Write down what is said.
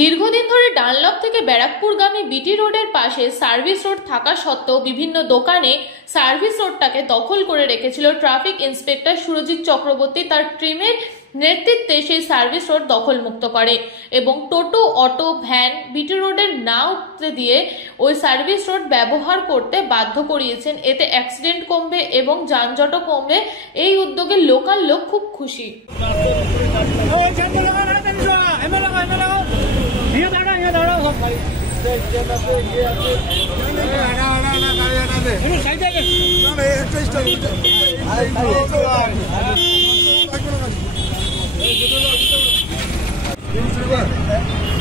দীর্ঘদিন ধরে ডানলপ থেকে ব্যারাকপুরগামী বিটি রোডের পাশে সার্ভিস রোড থাকা সত্ত্বেও বিভিন্ন দোকানে সার্ভিস রোডটাকে দখল করে রেখেছিল ট্রাফিক ইন্সপেক্টর সুরজিৎ চক্রবর্তী। তার টিমের নেতৃত্বে সেই সার্ভিস রোড দখলমুক্ত করে এবং টোটো, অটো, ভ্যান বিটি রোডের না উঠতে দিয়ে ওই সার্ভিস রোড ব্যবহার করতে বাধ্য করিয়েছেন। এতে অ্যাক্সিডেন্ট কমবে এবং যানজটও কমবে। এই উদ্যোগে লোকাল লোক খুব খুশি। Hey,